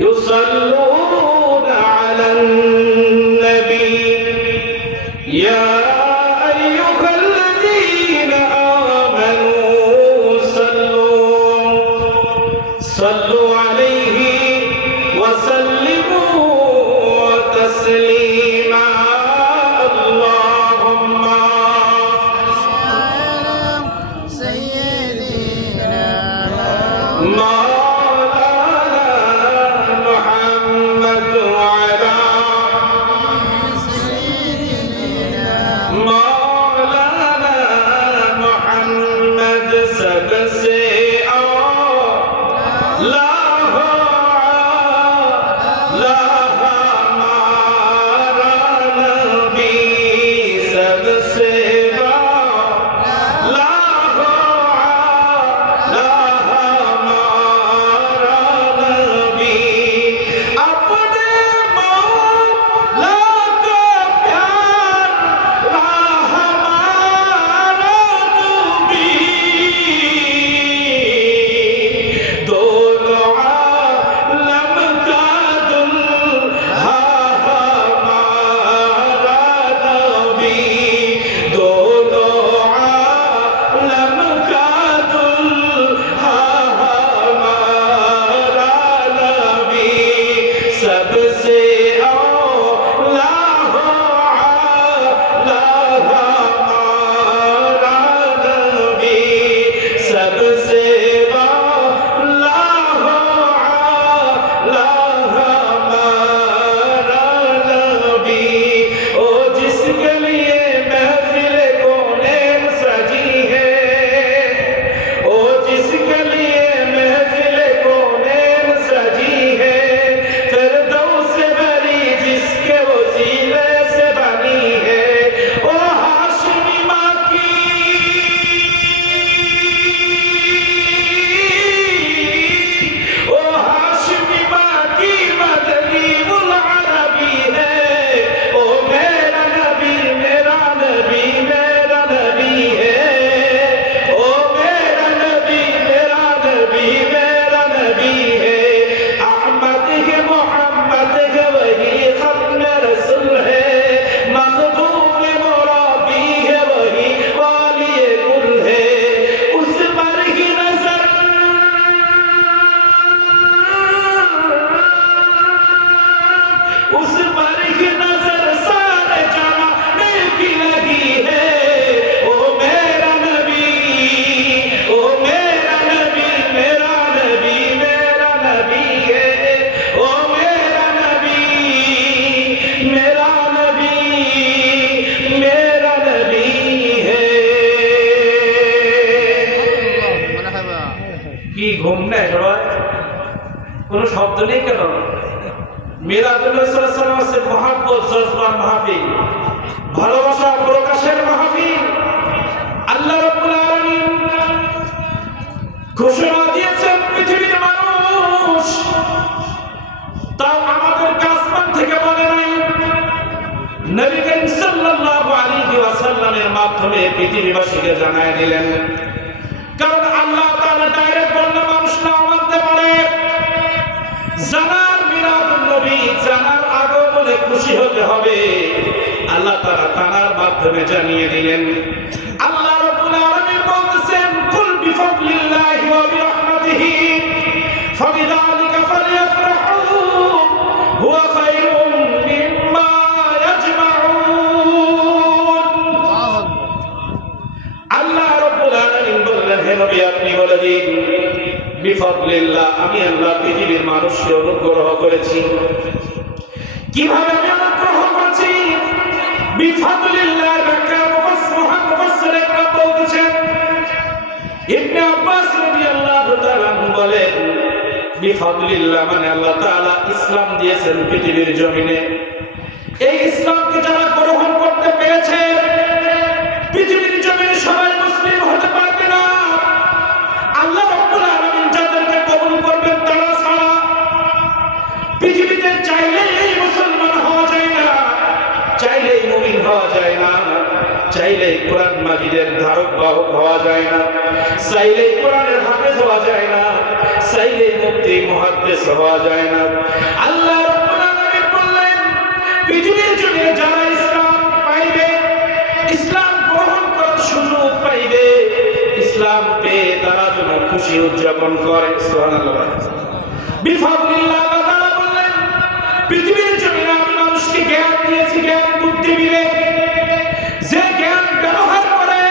يصلون على النبي কোনো শব্দ নেই কেন? মিলাদুন নবী সাল্লাল্লাহু আলাইহি ওয়াসাল্লাম আছে মহব্বত জজবার মাহফিল, ভালোবাসা প্রকাশের মাহফিল। আল্লাহ রাব্বুল আলামিন ঘোষণা দিয়েছেন পৃথিবীর মানুষ, তাও আমাদেরকে আসমান থেকে বলে নাই, নবী করিম সাল্লাল্লাহু আলাইহি ওয়াসাল্লামের মাধ্যমে পৃথিবীবাসীকে জানায় দিলেন। কারণ আল্লাহ তাআলা ডাইরেক্ট বললে মানুষ না মানতে পারে। জানার মিলাদুন নবী জানার আগমনে খুশি হতে হবে, আল্লাহ তাআলা তার মাধ্যমে জানিয়ে দিলেন। আল্লাহ রাব্বুল আলামিন বলতেছেন, কুল বিফাদলিল্লাহি ওয়া বিরহমাতিহি ফাবিযালিকা ফালইফরাহু হুয়া খায়রুম মিম্মা ইয়াজমাউন। আল্লাহ রাব্বুল আলামিন বললেন, হে নবী আপনি বলে দিন, বিফাদলিল্লাহ আমি আল্লাহ পৃথিবীর মানুষকে অনুগ্রহ করেছি। কিভাবে আমি অনুগ্রহ করেছি? বিফাদলিল্লাহ ব্যাখ্যা মুফাসসিররা বলতেছেন, ইবনে আব্বাস রাদিয়াল্লাহু তাআলা বলেন, বিফাদলিল্লাহ মানে আল্লাহ তাআলা ইসলাম দিয়েছেন পৃথিবীর জমিনে। এই ইসলামকে যারা গ্রহণ করতে পেরেছে, পৃথিবীর জমিনে সবাই মুসলিম হতে পারবে না। আল্লাহ রাব্বুল আলামিন যাদেরকে কবুল করবেন তারা ছাড়া পৃথিবীতে চাইলেই মুসলমান হওয়া যায় না, চাইলেই মুমিন হওয়া যায় না, চাইলেই কোরআন মাজিদের ধারক বাহক হওয়া যায় না, চাইলেই কোরআনের হাফেজ হওয়া যায় না, চাইলেই মুফতি মুহাদ্দিস হওয়া যায় না। আল্লাহ রাব্বুল আলামিন বললেন, পৃথিবীর জমিনে যারা ইসলাম পাইবে, ইসলাম গ্রহণ করার সুযোগ পাইবে, ইসলাম পেয়ে তারা যেন খুশি উদযাপন করে। সুবহানাল্লাহ। বিফাদলিল্লাহ আল্লাহ তাআলা বললেন, পৃথিবীর জমিনে আমি মানুষকে জ্ঞান দিয়েছি, জ্ঞান বুদ্ধি বিবেক, যে জ্ঞান ব্যবহার করে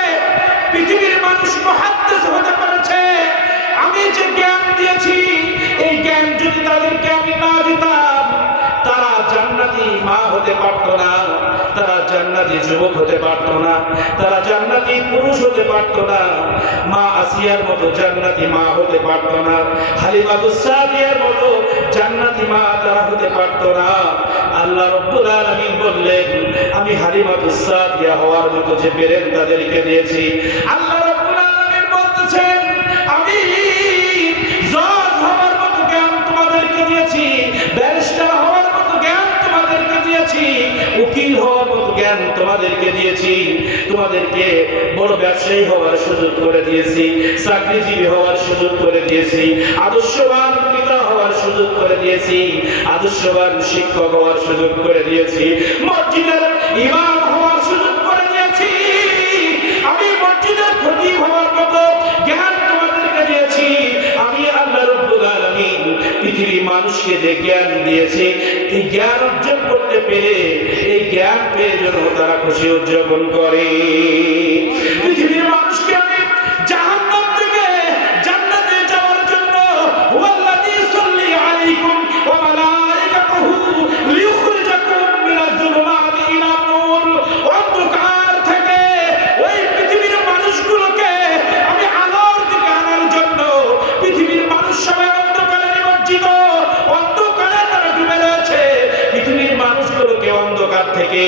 পৃথিবীর মানুষ মুহাদ্দিস হতে পেরেছে। আমি যে জ্ঞান দিয়েছি, এই জ্ঞান যদি তাদেরকে আমি না দিতাম, তারা জান্নাতি মা হতে পারতো না, তারা জান্নাতি যুবক হতে পারতো না, তারা জান্নাতি পুরুষ হতে পারতো না, মা আসিয়ার মতো জান্নাতি মা হতে পারতো না, হালিমাতুস সাদিয়ার মতো জান্নাতি মা তারা হতে পারতো না। আল্লাহ রাব্বুল আলামিন বললেন, আমি হালিমাতুস সাদিয়া হওয়ার মতো যে ব্রেন তাদেরকে দিয়েছি। আল্লাহ রাব্বুল আলামিন বলতেছেন, আমি জজ হওয়ার মতো জ্ঞান তোমাদেরকে দিয়েছি, ব্যারিস্টার হওয়ার মতো জ্ঞান তোমাদেরকে দিয়েছি, উকিল হওয়ার মতো জ্ঞান তোমাদেরকে দিয়েছি, তোমাদেরকে বড় ব্যবসায়ী হওয়ার সুযোগ করে দিয়েছি, চাকরিজীবী হওয়ার সুযোগ করে দিয়েছি, আদর্শবান পিতা হওয়ার সুযোগ করে দিয়েছি, আদর্শবান শিক্ষক হওয়ার সুযোগ করে দিয়েছি, মসজিদের ইমাম হওয়ার সুযোগ করে দিয়েছি, আমি মসজিদের খতিব হওয়ার মতো জ্ঞান তোমাদেরকে দিয়েছি। আমি আল্লাহ রাব্বুল আলামিন পৃথিবীর মানুষকে যে জ্ঞান দিয়েছি, এই জ্ঞান অর্জন করতে পেরে, এই জ্ঞান পেয়ে যেন তারা খুশি উদযাপন করে। পৃথিবীর মানুষকে আমি জাহান্নাম থেকে জান্নাতে যাওয়ার জন্য, ওয়াল্লাযী সাল্লি আলাইকুম ওয়া মালাইকাতুহু লিইখরিজাকুম মিনাজ যুলুমাতি ইলান নূর, অন্ধকার থেকে ওই পৃথিবীর মানুষগুলোকে আমি আলোর দিকে আনার জন্য। পৃথিবীর মানুষ সবাই অন্ধকারে নিমজ্জিত, অন্ধকারে তারা ডুবে রয়েছে। পৃথিবীর মানুষগুলোকে অন্ধকার থেকে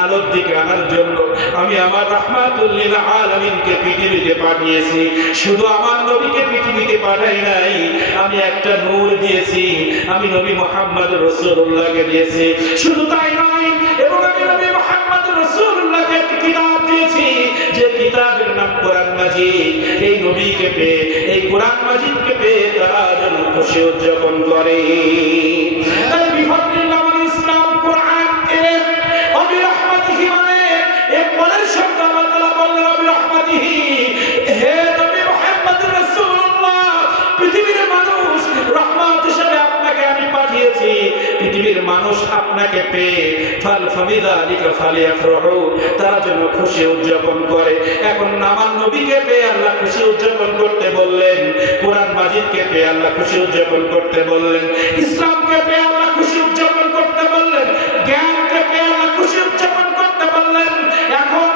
আলোর দিকে আনার জন্য আমি আমার রাহমাতুল লিল আলামিনকে পৃথিবীতে পাঠিয়েছি। শুধু আমার নবীকে পৃথিবীতে পাঠাই নাই, আমি একটা নূর দিয়েছি, আমি নবী মুহাম্মদ রাসূলুল্লাহকে দিয়েছি। শুধু তাই নয়, এবং আমি নবী মুহাম্মদ রাসূলুল্লাহকে একটা কিতাব দিয়েছি, যে কিতাবের নাম কোরআন মাজিদ। এই নবীকে পেয়ে, এই কোরআন মাজিদকে পেয়ে তারা যেন খুশি উদযাপন করে। তাই বিফাদলিল্লাহ মানে ইসলাম, কোরআন এর অবিরহমাতিহি মানে এই পরের শব্দ আল্লাহ তাআলা বললেন অবিরহমাতিহি। হে নবী মুহাম্মদ রাসূলুল্লাহ, পৃথিবীর মানুষ রহমত হিসেবে আপনাকে আমি পাঠিয়েছি। পৃথিবীর মানুষ আপনাকে পেয়ে ফাবিযালিকা ফালইফরাহু, তারা যেন খুশি উদযাপন করে। এখন আমার নবীকে পেয়ে আল্লাহ খুশি উদযাপন করতে বললেন, কোরআন মাজিদকে পেয়ে আল্লাহ খুশি উদযাপন করতে বললেন, ইসলামকে পেয়ে আল্লাহ খুশি উদযাপন করতে বললেন, জ্ঞানকে পেয়ে আল্লাহ খুশি উদযাপন করতে বললেন। এখন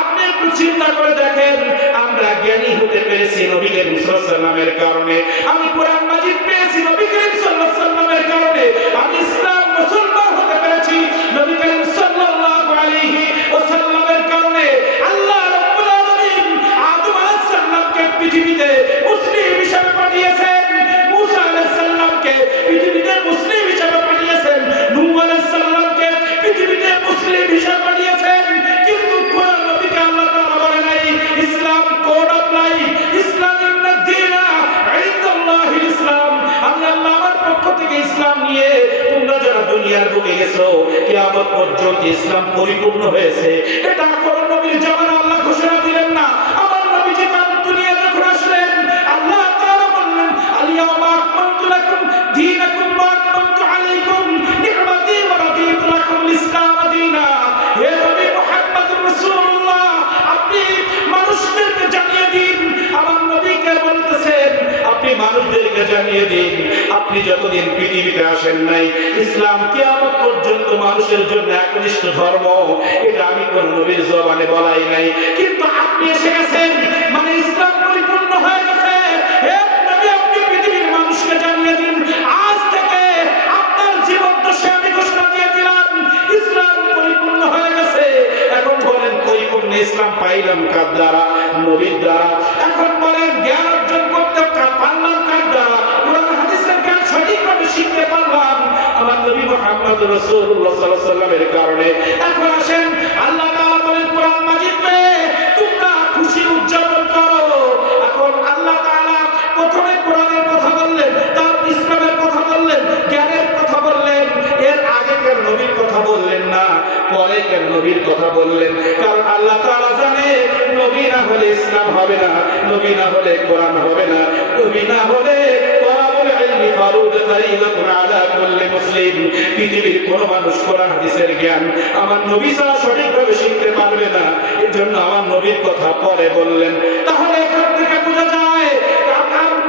আপনি একটু চিন্তা করে দেখেন, আমরা জ্ঞানী হতে পেরেছি নবী করিম সাল্লাল্লাহু আলাইহি ওয়াসাল্লামের কারণে। আমি কোরআন মাজিদ পেয়েছি নবী করিম সাল্লাল্লাহু ভিসা পাঠিয়েছেন, কিন্তু কোরআন নবীকে আল্লাহ তাআলা বলে নাই ইসলাম কোড অফ লাইফ, ইসলাম ইন্না দীনা ইনদাল্লাহিল ইসলাম। আমি আল্লাহ আমার পক্ষ থেকে ইসলাম নিয়ে তোমরা যারা দুনিয়ার বুকে গেছো কিয়ামত পর্যন্ত ইসলাম পরিপূর্ণ হয়েছে, এটা কোরআন নবীর জামানা আল্লাহ ঘোষণা দিলেন না। আমার নবীজি দুনিয়া যখন আসলেন আল্লাহ তাআলা বললেন আল-ইয়াওমা আকমালতু লাকুম দীনাকুম ওয়া আতমামতু আলাইকুম নি'মাতি ওয়া রাদিতু লাকুমুল ইসলাম দীনা। হে নবী মুহাম্মদুর রাসূলুল্লাহ, আপনি মানুষদেরকে জানিয়ে দিন, আমার নবীকে বলতেছেন আপনি মানুষদেরকে জানিয়ে দিন, আপনি যতদিন পৃথিবীতে আসেন নাই ইসলাম কিয়ামত পর্যন্ত মানুষের জন্য একনিষ্ঠ ধর্ম, এটা আমি কোন নবীর জবানে বলাই নাই, কিন্তু আপনি এসে গেছেন মানে ইসলাম পরিপূর্ণ হয়ে গেছে। হে নবী, আপনি পৃথিবীর মানুষকে জানিয়ে দিন আজ থেকে আপনার জীবদ্দশায় আমি ঘোষণা দিয়ে দিলাম ইসলাম পরিপূর্ণ হয়ে গেছে। এখন বলেন পরিপূর্ণ ইসলাম পাইলাম কার দ্বারা? নবীর দ্বারা। এখন বলেন জ্ঞান অর্জন করতে পারলাম কার দ্বারা? কোরআন হাদিসের জ্ঞান সঠিকভাবে শিখতে পারলাম আমার নবী মুহাম্মদ রাসূলুল্লাহ সাল্লাল্লাহু আলাইহি ওয়াসাল্লামের কারণে। এখন আসেন আল্লাহ তাআলা বলেন কোরআন মাজিদে তোমরা খুশি উদযাপন করো। এখন আল্লাহ তাআলা প্রথমে কোরআনের কথা বললেন, তারপর ইসলামের কথা বললেন, জ্ঞানের কথা বললেন, এর আগে কেন নবীর কথা বললেন না, পরে কেন নবীর কথা বললেন? কারণ আল্লাহ তাআলা জানে নবী না হলে ইসলাম হবে না, নবী না হলে কোরআন হবে না, নবী না হলে কোরআনুল ইলমি ফারুদ ফারিদাতুন আলা কুল্লি মুসলিম। পৃথিবীর কোন মানুষ কোরআন হাদিসের জ্ঞান আমার নবী ছাড়া সঠিকভাবে শিখতে পারবে না, এজন্য আমার নবীর কথা পরে বললেন। তাহলে এখান থেকে বোঝা যায়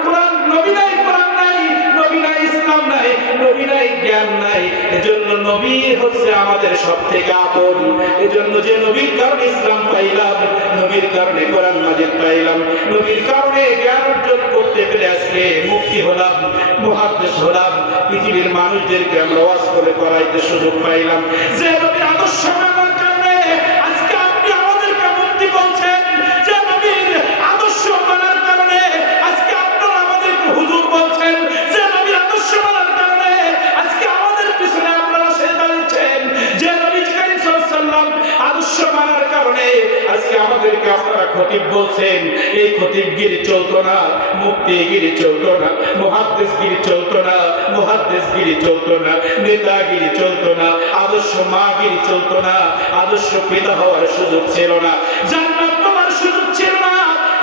কোরআন নবী নাই, কোরআন নাই, নবী নাই, ইসলাম নাই, নবী নাই, জ্ঞান নাই, এজন্য নবী হচ্ছে আমাদের সবথেকে আপন। এজন্য যে নবীর কারণে ইসলাম পাইলাম, নবীর কারণে কোরআন মাজিদ পাইলাম, নবীর কারণে জ্ঞান অর্জন করতে পেরে আজকে মুক্তি হলাম, মুহাদ্দিস হলাম, পৃথিবীর মানুষদেরকে আমরা ওয়াজ করে করাইতে সুযোগ পাইলাম। যে নবীর আদর্শ মানার কারণে আজকে আপনি আমাদেরকে মুক্তি বলছেন, যে নবীর আদর্শ মানার কারণে আজকে আপনারা আমাদেরকে হুজুর বলছেন, যে নবীর আদর্শ মানার কারণে আজকে আমাদের পিছনে আপনারা সেজদা দিচ্ছেন, যে নবী করিম সাল্লাল্লাহু আলাইহি ওয়াসাল্লাম আদর্শ মানার কারণে আজকে আমাদেরকে আপনারা খতিব বলছেন। এই খতিবগিরি চলতো না, মুফতিগিরি চলতো না, মুহাদ্দিসগিরি চলতো না, মুহাদ্দিসগিরি চলতো না, নেতাগিরি চলতো না, আদর্শ মাগিরি চলতো না, আদর্শ পিতা হওয়ার সুযোগ ছিল না, জান্নাত পাওয়ার সুযোগ ছিল না।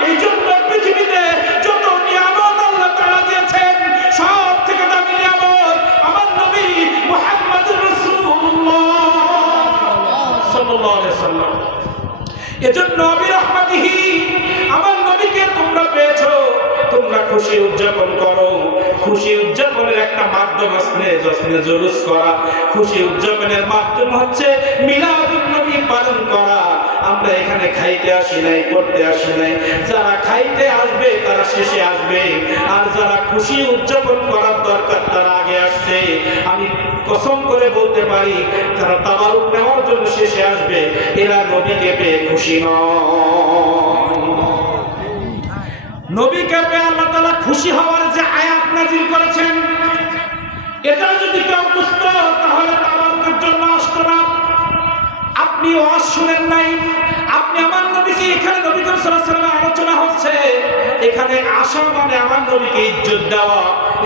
এই জন্য পৃথিবীতে যত নিয়ামত আল্লাহ তাআলা দিয়েছেন সব থেকে দামি নিয়ামত আমার নবী মুহাম্মদুর রাসূলুল্লাহ সাল্লাল্লাহু আলাইহি ওয়াসাল্লাম। এজন্য নবী রাহমাতিহি আমার নবীকে তোমরা পেয়েছো, তোমরা খুশি উদযাপন করো। খুশি উদযাপনের একটা মাধ্যম আছে জশ্নে জুলুস করা, খুশি উদযাপনের মাধ্যম হচ্ছে মিলাদুন নবী পালন করা। আমরা এখানে খাইতে আসি নাই, পড়তে আসি নাই, যারা খাইতে আসবে তারা শেষে আসবে, আর যারা খুশি উদযাপন করার দরকার তারা আগে আসছে। আমি কসম করে বলতে পারি যারা তাবারুক নেওয়ার জন্য শেষে আসবে এরা নবীকে পেয়ে খুশি নয়। নবীকে পেয়ে আল্লাহ তাআলা খুশি হওয়ার যে আয়াত নাযিল করেছেন এটা যদি কেউ বুঝতো তাহলে তাবারুকের জন্য আসতো না। আপনি ওয়াজ শুনেন নাই, আপনি আমার নবীকে এখানে নবী করিম সাল্লাল্লাহু আলাইহি ওয়াসাল্লামের আলোচনা হচ্ছে, এখানে আসা মানে আমার নবীকে ইজ্জত দেওয়া,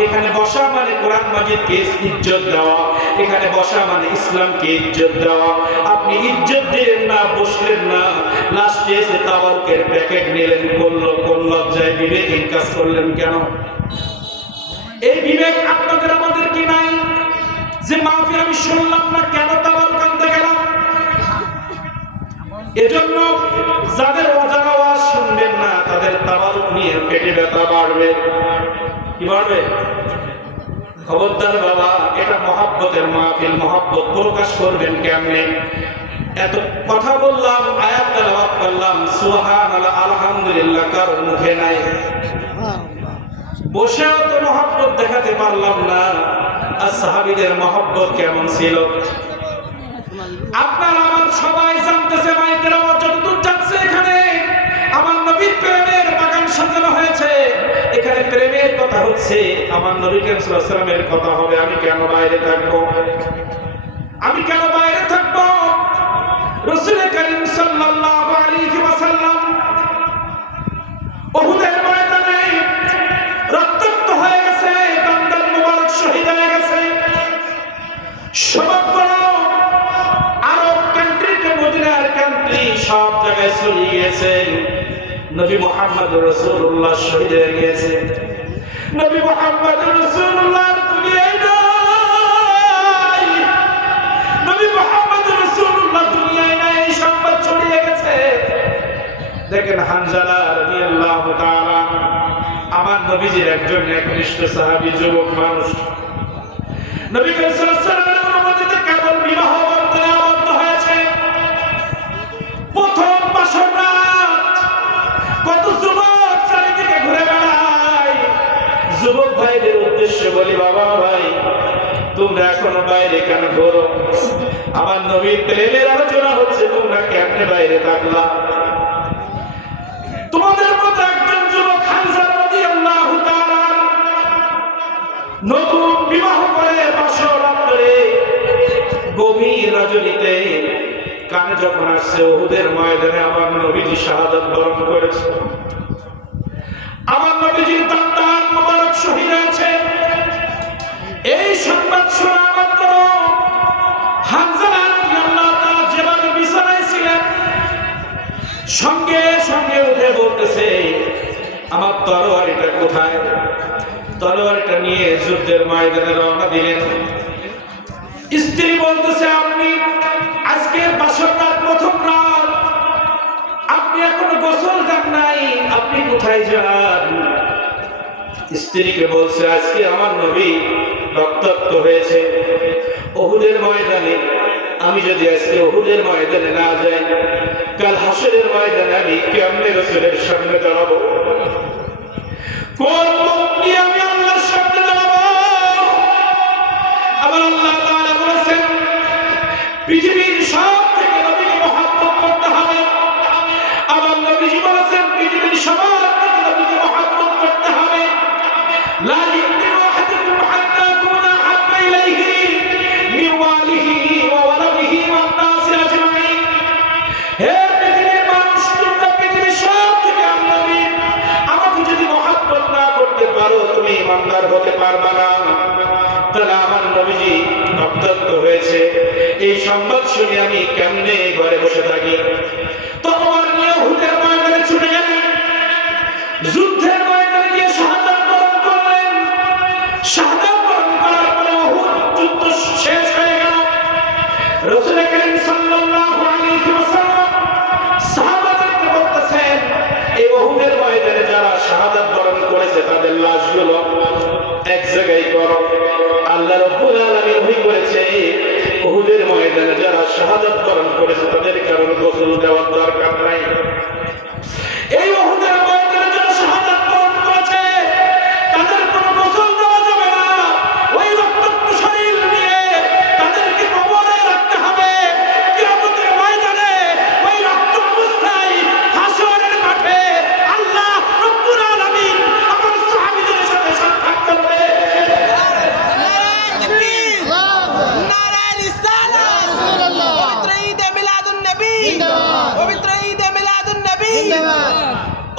এখানে বসা মানে কোরআন মাজিদকে ইজ্জত দেওয়া, এখানে বসা মানে ইসলামকে ইজ্জত দেওয়া। আপনি ইজ্জত দিলেন না, বসলেন না, লাস্টে এসে তাবারুকের প্যাকেট নিলেন, করলো কোন লজ্জায় বিবেকহীন কাজ করলেন কেন? এই বিবেক আপনাদের আমাদের কি নাই? যে মাহফিল আমি শুনলাম না কেন তাবারুক আনতে গেলাম? এজন্য যাদের অজানা ওয়াজ শুনবেন না তাদের তাবারুক নিয়ে পেটে ব্যথা বাড়বে। কি বাড়বে? খবরদার বাবা, এটা মহব্বতের মাহফিল, মহব্বত প্রকাশ করবেন কেমনে? এত কথা বললাম, আয়াত তেলাওয়াত করলাম, সুবহানাল্লাহ আলহামদুলিল্লাহ কারোর মুখে নাই, বসেও তো মহব্বত দেখাতে পারলাম না। আর সাহাবীদের মহব্বত কেমন ছিল? আপনার আমার সবাই জানতেছে, মাইকের আওয়াজ যতদূর যাচ্ছে এখানে আমার নবীর প্রেমের বাগান সাজানো হয়েছে, এখানে প্রেমের কথা হচ্ছে, আমার নবী করিম সাল্লাল্লাহু আলাইহি ওয়াসাল্লামের কথা হবে। আমি কেন বাইরে থাকবো? আমি কেন বাইরে থাকবো? বিক্রি সব জায়গায় ছড়িয়ে গিয়েছে। নবী মুহাম্মদ রাসূলুল্লাহ শহীদ হয়ে গিয়েছে। নবী মুহাম্মদ রাসূলুল্লাহ দুনিয়ায় নাই। নবী মুহাম্মদ রাসূলুল্লাহ দুনিয়ায় নাই, এই সংবাদ ছড়িয়ে গেছে। দেখেন হানজালা রাদিয়াল্লাহু তাআলা আমার নবীজির একজন একনিষ্ঠ সাহাবী, যুবক মানুষ। নবী সাল্লাল্লাহু আলাইহি ওয়াসাল্লামের অনুমতিতে কেবল বিবাহ বন্ধনে আবদ্ধ হয়েছে। প্রথম বাসর রাত, কত যুবক চারিদিকে ঘুরে বেড়ায়। যুবক ভাইদের উদ্দেশ্যে বলি, বাবা ভাই তোমরা এখনো বাইরে কেন ঘোরো? আমার নবীর প্রেমের আলোচনা হচ্ছে, তোমরা কেমনে বাইরে থাকলা? তোমাদের মতো একজন যুবক হানজালা রাদিয়াল্লাহু তাআলা নতুন বিবাহ করে বাসর রাতে গভীর রজনীতে কানে যখন আসছে উহুদের ময়দানে আমার নবীজি শাহাদাত বরণ করেছে। আমার নবীজির দাঁত মোবারক শহীদ হয়েছে। এই সংবাদ শোনা মাত্র হানজালা রাদিয়াল্লাহু তাআলা যেভাবে বিছানায় ছিলেন, সঙ্গে সঙ্গে উঠে বলতেছে, আমার তরবারিটা কোথায়? তরবারিটা নিয়ে যুদ্ধের ময়দানে রওনা দিলেন। স্ত্রী বলতেছে, আপনি আজকে বাসর রাত, প্রথম রাত, আপনি এখনো গোসল দেন নাই, আপনি কোথায় যান? স্ত্রীকে বলছে, আজকে আমার নবী রক্তাক্ত হয়েছে উহুদের ময়দানে। আমি যদি আজকে উহুদের ময়দানে না যাই, কাল হাসরের ময়দানে আমি কেমনে রাসূলের সামনে দাঁড়াবো? কোন মুখ নিয়ে আমি আল্লাহর সামনে দাঁড়াবো? আবার আল্লাহ তাআলা বলেছেন, পৃথিবীর সব থেকে নবীকে মহব্বত করতে হবে। আমার নবীজি বলেছেন, পৃথিবীর সবার থেকে নবীকে মহব্বত করতে হবে। লা ইউমিনু আহাদুকুম হাত্তা আকুনা আহাব্বা ইলাইহি মিন ওয়ালিহি ওয়া ওয়ালাদিহি ওয়ান নাসি আজমাইন। হে পৃথিবীর মানুষ, তোমরা পৃথিবীর সব থেকে আমি নবী, আমাকে যদি মহব্বত না করতে পারো, তুমি ঈমানদার হতে পারবে না। তাহলে আমার নবীজি রক্তাক্ত হয়েছে, এই সংবাদ শুনে আমি কেমনে ঘরে বসে থাকি? তলোয়ার নিয়ে উহুদের ময়দানে ছুটে গেলেন। যুদ্ধের ময়দানে গিয়ে শাহাদাত বরণ করলেন। শাহাদাত বরণ করার পরে উহুদ যুদ্ধ শেষ হয়ে গেল। রাসূল করিম সাল্লাল্লাহু আলাইহি ওয়াসাল্লাম সাহাবাদেরকে বলতেছেন, এই উহুদের ময়দানে যারা শাহাদাত বরণ করেছে তাদের লাশগুলো এক জায়গায় করো। আল্লাহ রাব্বুল আলামিন ওহী করেছে, উহুদের ময়দানে যারা শাহাদাত বরণ করেছে তাদের কারণে গোসল দেওয়ার দরকার নাই। এই উহুদের ময়দানে যারা শাহাদাত বরণ করেছে তাদের কোনো গোসল দেওয়া যাবে না। ওই রক্তাক্ত শরীর নিয়ে তাদেরকে কবরে রাখতে হবে। কিয়ামতের ময়দানে ওই রক্ত অবস্থায় হাসরের মাঠে আল্লাহ রাব্বুল আলামিন আমার সাহাবীদের সাথে সাক্ষাৎ করবে।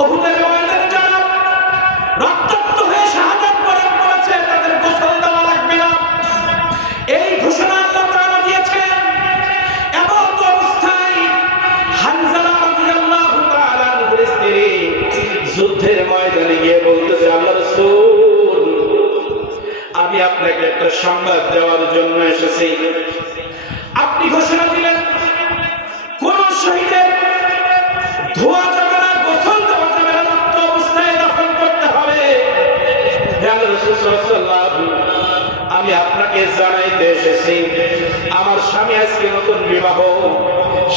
উহুদের ময়দানে যারা রক্তাক্ত হয়ে শাহাদাত বরণ করেছে তাদের গোসল দেওয়া লাগবে না, এই ঘোষণা আল্লাহ তাআলা দিয়েছেন। এমন অবস্থায় হানজালা রাদিয়াল্লাহু তাআলা আনহুর স্ত্রী যুদ্ধের ময়দানে গিয়ে বলতেছে, আল্লাহর রাসূল, আমি আপনাকে একটা সংবাদ দেওয়ার জন্য এসেছি। আপনি ঘোষণা দিলেন কোন শহীদের ধোয়া যাবে না, গোসল দেওয়া যাবে না, মুক্ত অবস্থায় দাফন করতে হবে। হে আল্লাহর রাসূল সাল্লাল্লাহু আলাইহি ওয়াসাল্লাম, আমি আপনাকে জানাইতে এসেছি, আমার স্বামী আজকে নতুন বিবাহ,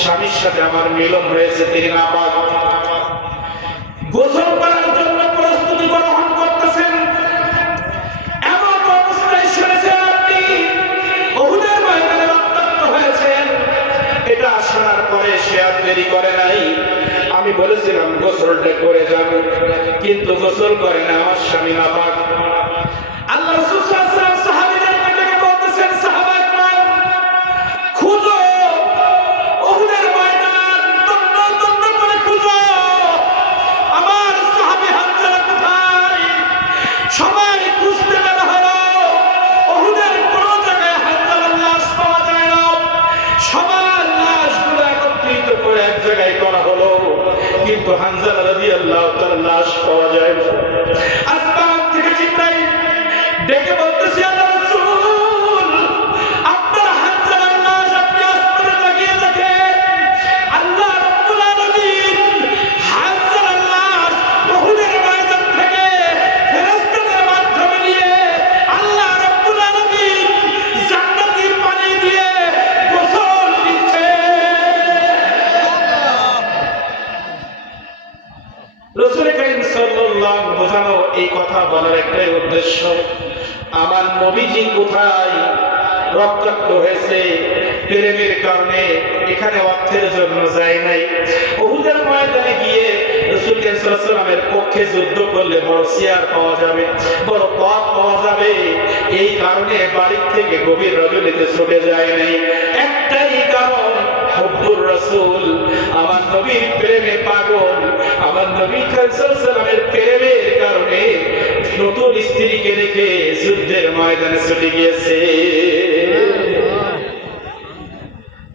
স্বামীর সাথে আমার মিলন হয়েছে, তিনি নাপাক। গোসল করার জন্য প্রস্তুতি গ্রহণ করতেছেন। এমন অবস্থায় শুনেছেন আপনি উহুদের ময়দানে রক্তাক্ত হয়েছেন। এটা শোনার পরে সে আর দেরি করে নাই। আমি বলেছিলাম গোসলটা করে যাব, কিন্তু গোসল করে না, আমার স্বামী নাপাক। আল্লাহ রাসূল সাল্লাল্লাহু আলাইহি ওয়াসাল্লাম সাহাবীদেরকে ডেকে বলতেছেন, সাহাবা একরাম, খুঁজো উহুদের ময়দান, তন্ন তন্ন করে খুঁজো, আমার সাহাবী হানজালা কোথায়? সবাই খুঁজতে বের হলো। উহুদের কোন জায়গায় হানজালার লাশ পাওয়া যায় না। সবার লাশগুলো একত্রিত করে এক কিন্তু হানজালা রাদিয়াল্লাহু তাআলা লাশ পাওয়া যায়। আসমান থেকে জিবরাইল ডেকে বলতেছে, আল্লাহর রাসূল, আপনার হানজালার লাশ আপনি আসমানে তাকিয়ে দেখেন। আল্লাহ রাব্বুল আলামিন হানজালার লাশ উহুদের ময়দান থেকে ফেরেশতাদের মাধ্যমে নিয়ে আল্লাহ রাব্বুল আলামিন জান্নাতি পানি দিয়ে গোসল দিচ্ছে। রাসূল কারীম সাল্লাল্লাহু বোঝানো এই কথা বলার একটাই উদ্দেশ্য, আমার নবীজি কোথায় রক্তাক্ত হয়েছে প্রেমের কারণে, এখানে অর্থের জন্য যায় নাই। উহুদের ময়দানে গিয়ে রাসূল কারীম সাল্লাল্লাহু আলাইহি ওয়াসাল্লামের পক্ষে যুদ্ধ করলে বড় চেয়ার পাওয়া যাবে, বড় পদ পাওয়া যাবে, এই কারণে বাড়ি থেকে গভীর রজনীতে ছুটে যায় নাই। একটাই কারণ, হুব্বুর রাসূল, আমার নবীর প্রেমে পাগল। আমার নবী সাল্লাল্লাহু আলাইহি ওয়াসাল্লামের প্রেমের কারণে নতুন স্ত্রীকে রেখে যুদ্ধের ময়দানে ছুটে গিয়েছে,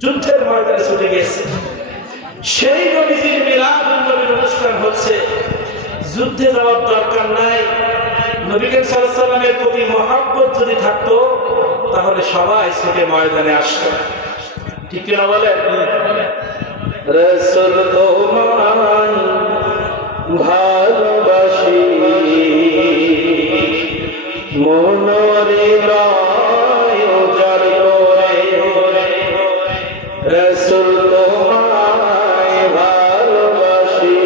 যুদ্ধের ময়দানে ছুটে গিয়েছে। সেই নবীজির মিলাদুন নবীর অনুষ্ঠান হচ্ছে, যুদ্ধে যাওয়ার দরকার নাই। নবী করিম সাল্লাল্লাহু আলাইহি ওয়াসাল্লামের প্রতি মহব্বত যদি থাকতো তাহলে সবাই ছুটে ময়দানে আসতো, ঠিক না বলে? রাসূল তোমায় ভালোবাসি, মনরে লয় উজাড় করে। রাসূল তোমায় ভালোবাসি,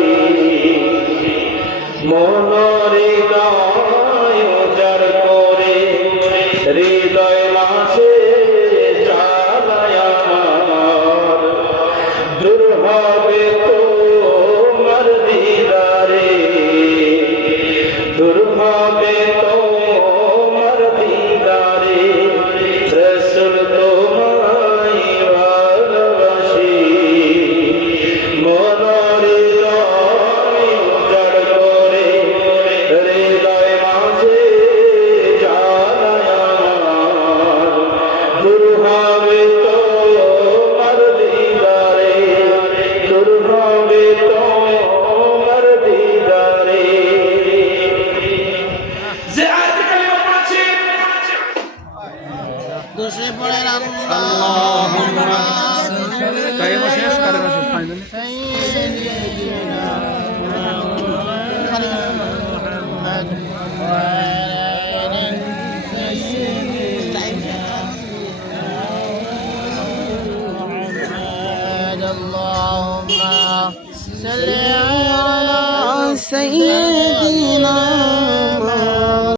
মনরে লয় উজাড় করে। হৃদয় মাঝে জ্বালায় আমার, দূর হবে তোমার দিদারে, দূর হবে তোমার দিদারে। রাসূল তোমায় ভালোবাসি, মনরে লয় উজাড় করে। হৃদয় মাঝে জ্বালায় আমার, দূর হবে তোমার দিদারে, দূর হবে তোমার দিদারে। যে আয়াতে কালিমা পড়েছি, দোষে পড়েন আল্লাহুম্মা কালিমা শেষ ফাইনালি সাইয়্যিদিনা মুহাম্মদ ওয়া আলা সাইয়্যিদিনা আল্লাহুম্মা সাল্লি আলা সাইয়্যিদিনা